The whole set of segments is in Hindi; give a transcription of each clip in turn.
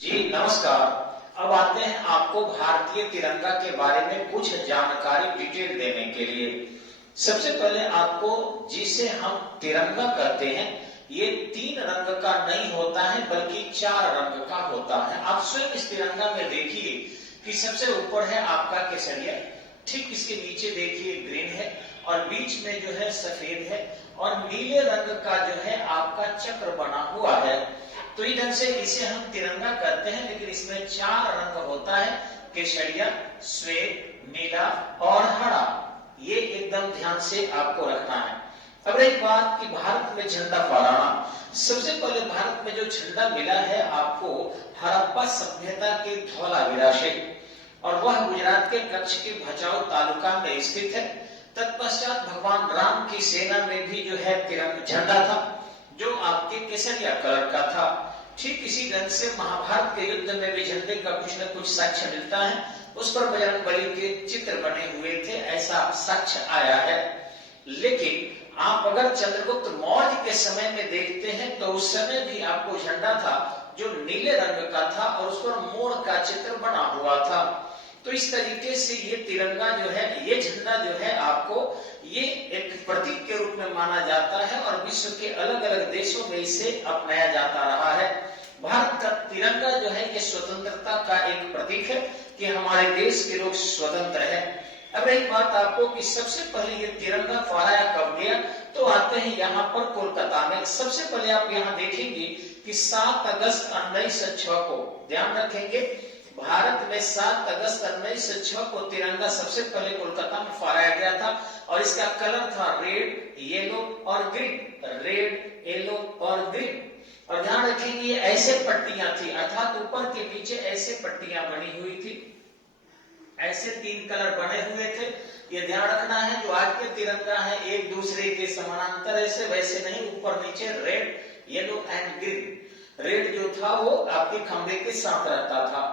जी नमस्कार। अब आते हैं आपको भारतीय तिरंगा के बारे में कुछ जानकारी डिटेल देने के लिए। सबसे पहले आपको जिसे हम तिरंगा कहते हैं ये 3 रंग का नहीं होता है बल्कि 4 रंग का होता है। आप स्वयं इस तिरंगा में देखिए कि सबसे ऊपर है आपका केसरिया, ठीक इसके नीचे देखिए ग्रीन है और बीच में जो है सफेद है और नीले रंग का जो है आपका चक्र बना हुआ है। तो इस ढंग से इसे हम तिरंगा कहते हैं, लेकिन इसमें 4 रंग होता है, केसरिया, श्वेत, नीला और हरा। ये एकदम ध्यान से आपको रखना है। अब एक बात कि भारत में झंडा फहराना, सबसे पहले भारत में जो झंडा मिला है आपको हड़प्पा सभ्यता के धौलावीरा से, और वह गुजरात के कच्छ के भचाऊ तालुका में स्थित है। तत्पश्चात भगवान राम की सेना में भी जो है तिरंगा झंडा था जो आपके केसरिया कलर का था। ठीक इसी ढंग से महाभारत के युद्ध में भी झंडे का कुछ न कुछ साक्ष्य मिलता है, उस पर बजरंगबली के चित्र बने हुए थे, ऐसा साक्ष्य आया है। लेकिन आप अगर चंद्रगुप्त मौर्य के समय में देखते हैं तो उस समय भी आपको झंडा था जो नीले रंग का था और उस पर मोर का चित्र बना हुआ था। तो इस तरीके से ये तिरंगा जो है, ये झंडा जो है आपको ये एक प्रतीक के रूप में माना जाता है और विश्व के अलग अलग देशों में इसे अपनाया जाता रहा है। भारत का तिरंगा जो है ये स्वतंत्रता का एक प्रतीक है कि हमारे देश के लोग स्वतंत्र हैं। अब एक बात आपको कि सबसे पहले ये तिरंगा फहराया कब गया, तो आते हैं यहाँ पर कोलकाता में। सबसे पहले आप यहाँ देखेंगे कि 7 अगस्त 1906 को, ध्यान रखेंगे, भारत में 7 अगस्त 1906 को तिरंगा सबसे पहले कोलकाता में फहराया गया था और इसका कलर था रेड, येलो और ग्रीन, रेड, येलो और ग्रीन। और ध्यान रखेंगे ये ऐसे पट्टियां थी, अर्थात ऊपर के नीचे ऐसे पट्टियां बनी हुई थी, ऐसे 3 कलर बने हुए थे। ये ध्यान रखना है, जो आज के तिरंगा है एक दूसरे के समानांतर ऐसे वैसे नहीं, ऊपर नीचे red, yellow and green. Red जो था वो आपके खंबे के साथ रहता था।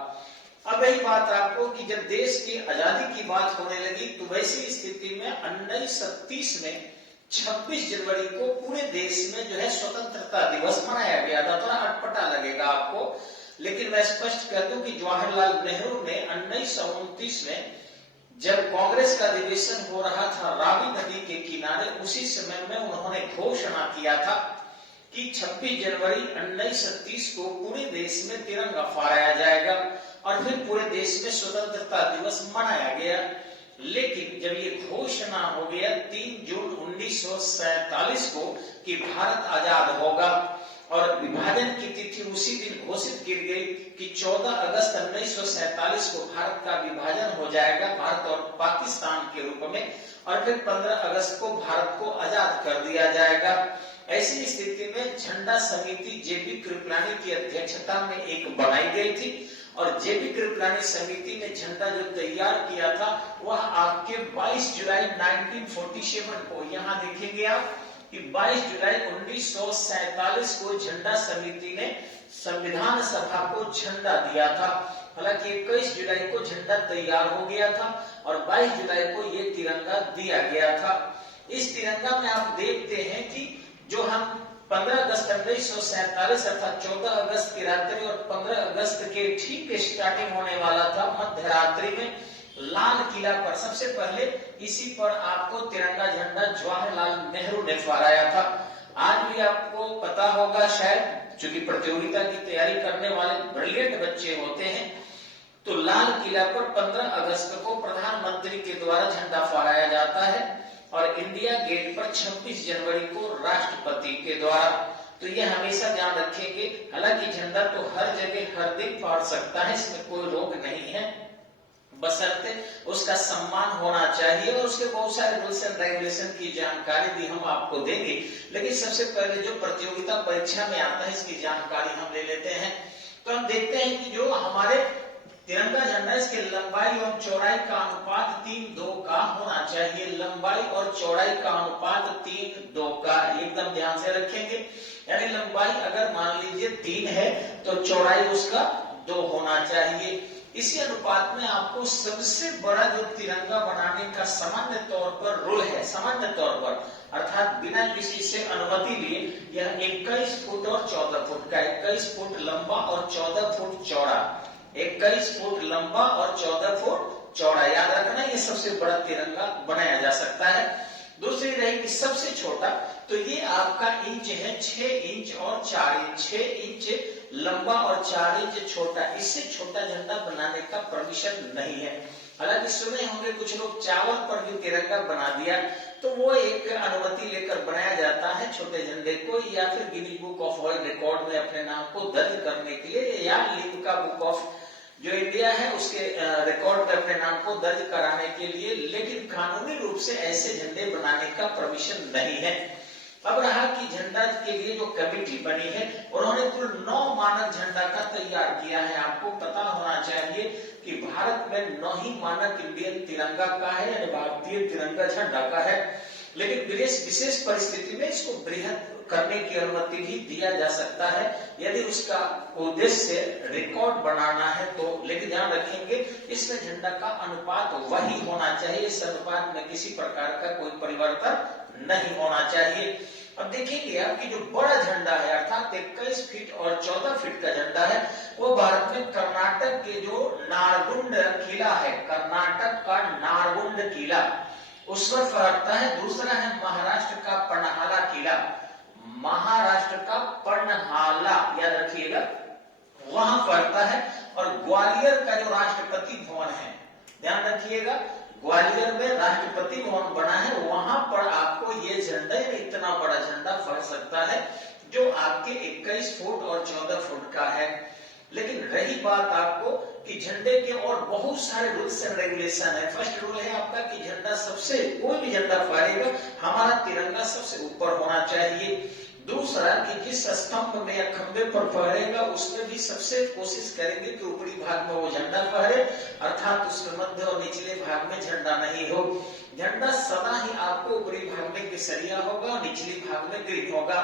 अब यही बात आपको कि जब देश की आजादी की बात होने लगी तो वैसी स्थिति में 1930 में 26 जनवरी को पूरे देश में जो है स्वतंत्रता दिवस मनाया गया था। थोड़ा अटपटा लगेगा आपको, लेकिन मैं स्पष्ट कर दूं कि जवाहरलाल नेहरू ने 1929 में जब कांग्रेस का अधिवेशन हो रहा था रावी नदी के किनारे, उसी समय में उन्होंने घोषणा किया था कि 26 जनवरी 1930 को पूरे देश में तिरंगा फहराया जाएगा और फिर पूरे देश में स्वतंत्रता दिवस मनाया गया। लेकिन जब ये घोषणा हो गया 3 जून 1947 को कि भारत आजाद होगा और विभाजन की तिथि उसी दिन घोषित की गई कि 14 अगस्त 1947 को भारत का विभाजन हो जाएगा भारत और पाकिस्तान के रूप में, और फिर 15 अगस्त को भारत को आजाद कर दिया जाएगा। ऐसी स्थिति में झंडा समिति जेपी कृपलानी की अध्यक्षता में एक बनाई गई थी और जेपी कृपलानी समिति ने झंडा जो तैयार किया था वह आपके 22 जुलाई 1947 को, यहाँ देखेंगे आप कि 22 जुलाई 1947 को झंडा समिति ने संविधान सभा को झंडा दिया था। हालांकि 21 जुलाई को झंडा तैयार हो गया था और 22 जुलाई को ये तिरंगा दिया गया था। इस तिरंगा में आप देखते हैं कि जो हम 15 अगस्त 1947 अर्थात 14 अगस्त की रात्रि और 15 अगस्त के ठीक स्टार्टिंग होने वाला था मध्य रात्रि में लाल किला पर सबसे पहले इसी पर आपको तिरंगा झंडा जवाहरलाल नेहरू ने फहराया था। आज भी आपको पता होगा शायद, चूंकि प्रतियोगिता की तैयारी करने वाले ब्रिलियंट बच्चे होते हैं, तो लाल किला पर 15 अगस्त को प्रधानमंत्री के द्वारा झंडा फहराया जाता है और इंडिया गेट पर 26 जनवरी को राष्ट्रपति के द्वारा। तो ये हमेशा ध्यान रखेंगे। हालांकि झंडा तो हर जगह हर दिन फहर सकता है, इसमें कोई रोक नहीं है, बशर्ते उसका सम्मान होना चाहिए और उसके बहुत सारे रूल्स एंड रेगुलेशन की जानकारी भी हम आपको देंगे। लेकिन सबसे पहले जो प्रतियोगिता परीक्षा में आता है इसकी जानकारी हम ले लेते हैं। तो हम देखते हैं कि जो हमारे तिरंगा झंडा, इसके लंबाई और चौड़ाई का अनुपात 3:2 का होना चाहिए। लंबाई और चौड़ाई का अनुपात 3:2 का, एकदम ध्यान से रखेंगे। यानी लंबाई अगर मान लीजिए 3 है तो चौड़ाई उसका 2 होना चाहिए। इसी अनुपात में आपको सबसे बड़ा जो तिरंगा बनाने का सामान्य तौर पर रूल है, सामान्य तौर पर अर्थात बिना किसी से अनुमति लिए, यह 21 फुट और 14 फुट का, 21 फुट लंबा और 14 फुट चौड़ा, 21 फुट लंबा और 14 फुट चौड़ा, याद रखना ये सबसे बड़ा तिरंगा बनाया जा सकता है। दूसरी रहेगी सबसे छोटा, तो ये आपका इंच है 6 इंच और 4 इंच, 6 इंच लंबा और 4 इंच छोटा, इससे छोटा झंडा बनाने का परमिशन नहीं है। हालांकि सुने होंगे कुछ लोग चावल पर भी तिरंगा बना दिया, तो वो एक अनुमति लेकर बनाया जाता है छोटे झंडे को, या फिर Guinness book of world record में अपने नाम को दर्ज करने के लिए, या लिम्का बुक ऑफ जो इंडिया है उसके रिकॉर्ड में अपने नाम को दर्ज कराने के लिए, लेकिन कानूनी रूप से ऐसे झंडे बनाने का परमिशन नहीं है। अब रहा कि झंडा के लिए जो कमेटी बनी है, उन्होंने कुल 9 मानक झंडा का तैयार किया है। आपको पता होना चाहिए कि भारत में 9 ही मानक इंडियन तिरंगा का है, यानी भारतीय तिरंगा झंडा का है, लेकिन विशेष परिस्थिति में इसको बृहद करने की अनुमति भी दिया जा सकता है यदि उसका उद्देश्य रिकॉर्ड बनाना है तो। लेकिन ध्यान रखेंगे इसमें झंडा का अनुपात वही होना चाहिए, इस अनुपात में किसी प्रकार का कोई परिवर्तन नहीं होना चाहिए। अब देखेंगे आपकी जो बड़ा झंडा है अर्थात 21 फीट और 14 फीट का झंडा है, वो भारत में कर्नाटक के जो नारगुंड किला है, कर्नाटक का नारगुंड किला उस पर फहरता है। दूसरा है महाराष्ट्र का पन्हाला किला, महाराष्ट्र का पन्हाला याद रखिएगा, वहां फहरता है। और ग्वालियर का जो राष्ट्रपति भवन है, ध्यान रखिएगा, ग्वालियर में राष्ट्रपति भवन बना है, वहां पर आपको ये झंडा, इतना बड़ा झंडा फहर सकता है जो आपके 21 फुट और 14 फुट का है। लेकिन रही बात आपको कि झंडे के और बहुत सारे रूल्स एंड रेगुलेशन है। फर्स्ट रूल है आपका कि झंडा सबसे, कोई भी झंडा फहरेगा हमारा तिरंगा सबसे ऊपर होना चाहिए। दूसरा कि जिस स्तंभ में या खंबे पर फहरेगा उसमें भी सबसे कोशिश करेंगे कि ऊपरी भाग में वो झंडा फहरे, अर्थात उसके मध्य और निचले भाग में झंडा नहीं हो। झंडा सदा ही आपको ऊपरी भाग में केसरिया होगा, निचले भाग में ग्रीन होगा।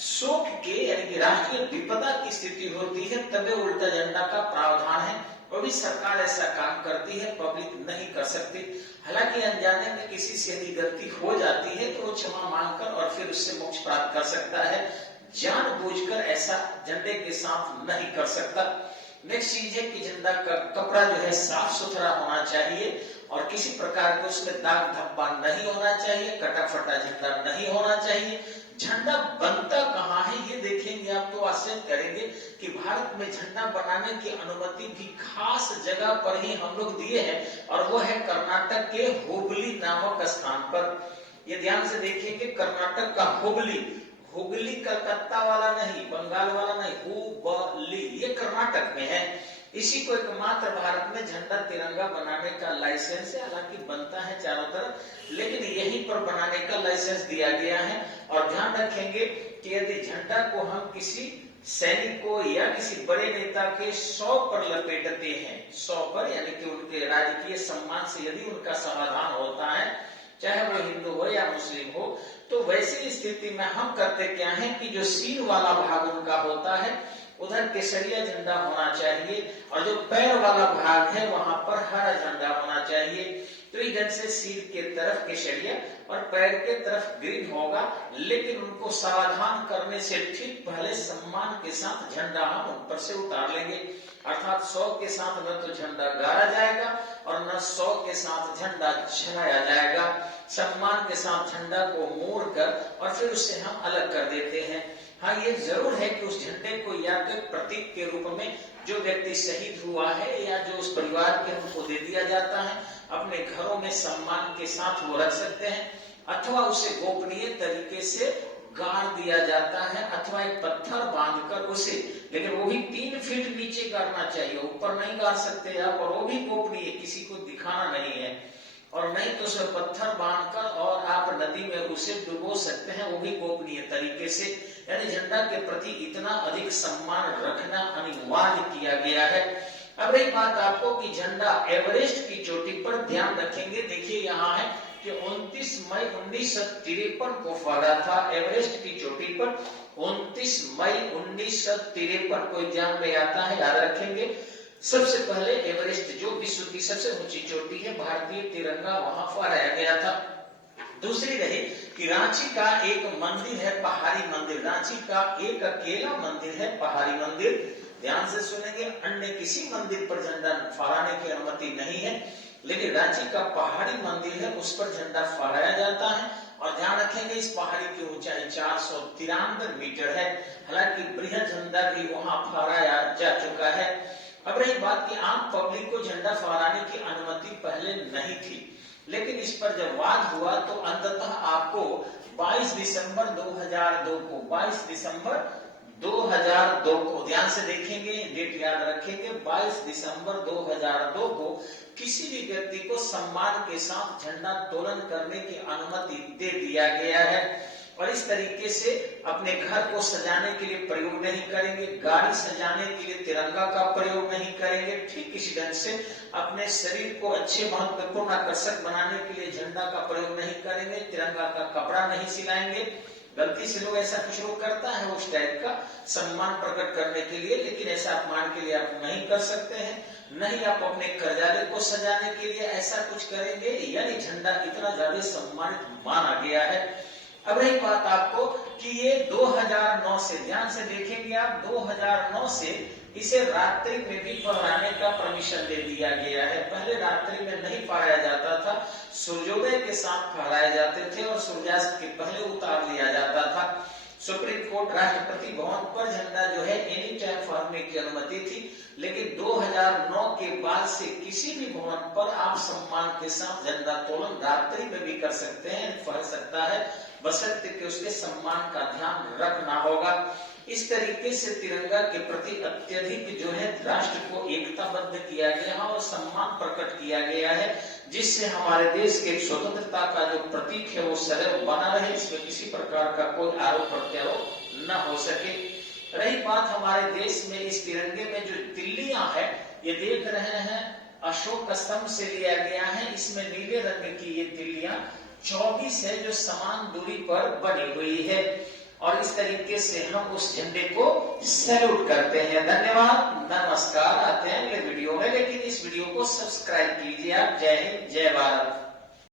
शोक के यानी कि राष्ट्रीय विपदा की स्थिति होती है तभी उल्टा झंडा का प्रावधान है, वो भी सरकार ऐसा काम करती है, पब्लिक नहीं कर सकती। हालांकि अनजाने में किसी से यदि गलती हो जाती है तो वो क्षमा मांगकर और फिर उससे मोक्ष प्राप्त कर सकता है, जानबूझकर ऐसा झंडे के साथ नहीं कर सकता। नेक्स्ट चीज है कि झंडा का कपड़ा जो है साफ सुथरा होना चाहिए और किसी प्रकार के उसमें दाग धब्बा नहीं होना चाहिए, कटा फटा झंडा नहीं होना चाहिए। झंडा बनता कहाँ है ये देखेंगे आप तो आश्चर्य करेंगे कि भारत में झंडा बनाने की अनुमति भी खास जगह पर ही हम लोग दिए हैं, और वो है कर्नाटक के हुबली नामक स्थान पर। ये ध्यान से देखिए, कर्नाटक का हुबली, हुबली कलकत्ता वाला नहीं, बंगाल वाला नहीं, हुबली ये कर्नाटक में है। इसी को एकमात्र भारत में झंडा तिरंगा बनाने का लाइसेंस है, हालांकि बनता है चारों तरफ, लेकिन यहीं पर बनाने का लाइसेंस दिया गया है। और ध्यान रखेंगे कि यदि झंडा को हम किसी सैनिक को या किसी बड़े नेता के 100 पर लपेटते हैं, 100 पर यानी कि उनके राजकीय सम्मान से यदि उनका समाधान होता है, चाहे वो हिंदू हो या मुस्लिम हो, तो वैसी स्थिति में हम करते क्या है कि जो सीन वाला भाग उनका होता है उधर केसरिया झंडा होना चाहिए, और जो पैर वाला भाग है वहां पर हरा झंडा होना चाहिए। तो इधर से सिर के तरफ केसरिया और पैर के तरफ ग्रीन होगा, लेकिन उनको सावधान करने से ठीक पहले सम्मान के साथ झंडा हम ऊपर से उतार लेंगे, अर्थात 100 के साथ न तो झंडा गाड़ा जाएगा और न 100 के साथ झंडा चढ़ाया जाएगा। सम्मान के साथ झंडा को मोड़ कर और फिर उससे हम अलग कर देते हैं। हाँ, ये जरूर है कि उस झंडे को या तो प्रतीक के रूप में जो व्यक्ति शहीद हुआ है या जो उस परिवार के उनको दे दिया जाता है, अपने घरों में सम्मान के साथ वो रख सकते हैं, अथवा उसे गोपनीय तरीके से गाड़ दिया जाता है, अथवा एक पत्थर बांधकर उसे, लेकिन वो भी 3 फीट नीचे गाड़ना चाहिए, ऊपर नहीं गाड़ सकते आप, और वो भी गोपनीय, किसी को दिखाना नहीं है। और नहीं तो उसमें पत्थर बांधकर और आप नदी में उसे डुबो सकते हैं, वो भी गोपनीय तरीके से। यानी झंडा के प्रति इतना अधिक सम्मान रखना अनिवार्य किया गया है। अब रही बात आपको कि झंडा एवरेस्ट की चोटी पर, ध्यान रखेंगे, देखिए यहाँ है कि 29 मई 1953 को फहरा था एवरेस्ट की चोटी पर। 29 मई 1953 को एग्जाम में आता है, याद रखेंगे। सबसे पहले एवरेस्ट जो विश्व की सबसे ऊंची चोटी है, भारतीय तिरंगा वहां फहराया गया था। दूसरी रही कि रांची का एक मंदिर है पहाड़ी मंदिर, रांची का एक अकेला मंदिर है पहाड़ी मंदिर। ध्यान से सुनेंगे, अन्य किसी मंदिर पर झंडा फहराने की अनुमति नहीं है, लेकिन रांची का पहाड़ी मंदिर है उस पर झंडा फहराया जाता है। और ध्यान रखेंगे इस पहाड़ी की ऊंचाई 493 मीटर है। हालांकि बृहद झंडा भी वहां फहराया जा चुका है। अब रही बात कि आम पब्लिक को झंडा फहराने की अनुमति पहले नहीं थी, लेकिन इस पर जब वाद हुआ तो अंततः आपको 22 दिसंबर 2002 को 22 दिसंबर 2002 को ध्यान से देखेंगे, डेट याद रखेंगे, 22 दिसंबर 2002 को किसी भी व्यक्ति को सम्मान के साथ झंडा तोलन करने की अनुमति दे दिया गया है। और इस तरीके से अपने घर को सजाने के लिए प्रयोग नहीं करेंगे, गाड़ी सजाने के लिए तिरंगा का प्रयोग नहीं करेंगे, ठीक इसी ढंग से अपने शरीर को अच्छे महत्वपूर्ण आकर्षक बनाने के लिए झंडा का प्रयोग नहीं करेंगे, तिरंगा का कपड़ा नहीं सिलाएंगे। गलती से लोग ऐसा कुछ लोग करता है उस टाइप का सम्मान प्रकट करने के लिए, लेकिन ऐसा अपमान के लिए आप नहीं कर सकते हैं। नहीं आप अपने कर्जालय को सजाने के लिए ऐसा कुछ करेंगे, यानी झंडा इतना ज्यादा सम्मानित माना गया है। अब रही बात आपको कि ये 2009 से, ध्यान से देखेंगे आप, 2009 से इसे रात्रि में भी फहराने का परमिशन दे दिया गया है। पहले रात्रि में नहीं फहराया जाता था, सूर्योदय के साथ फहराए जाते थे और सूर्यास्त के पहले उतार लिया जाता था। सुप्रीम कोर्ट राष्ट्रपति भवन पर झंडा जो है एनी टाइम फहराने की अनुमति थी, लेकिन 2009 के बाद से किसी भी भवन पर आप सम्मान के साथ झंडा तोलन रात्रि में भी कर सकते हैं, फहर सकता है, बशर्ते कि उसके सम्मान का ध्यान रखना होगा। इस तरीके से तिरंगा के प्रति अत्यधिक जो है राष्ट्र को एकताबद्ध किया गया और सम्मान प्रकट किया गया है, जिससे हमारे देश के स्वतंत्रता का जो प्रतीक है वो सदैव बना रहे, इसमें किसी प्रकार का कोई आरोप प्रत्यारोप न हो सके। रही बात हमारे देश में इस तिरंगे में जो तिल्लियां है, ये देख रहे हैं अशोक स्तंभ से लिया गया है। इसमें नीले रंग की ये तिल्लियां 24 है जो समान दूरी पर बनी हुई है, और इस तरीके से हम उस झंडे को सैल्यूट करते हैं। धन्यवाद, नमस्कार। आते हैं अगले वीडियो में, लेकिन इस वीडियो को सब्सक्राइब कीजिए आप। जय हिंद, जय भारत।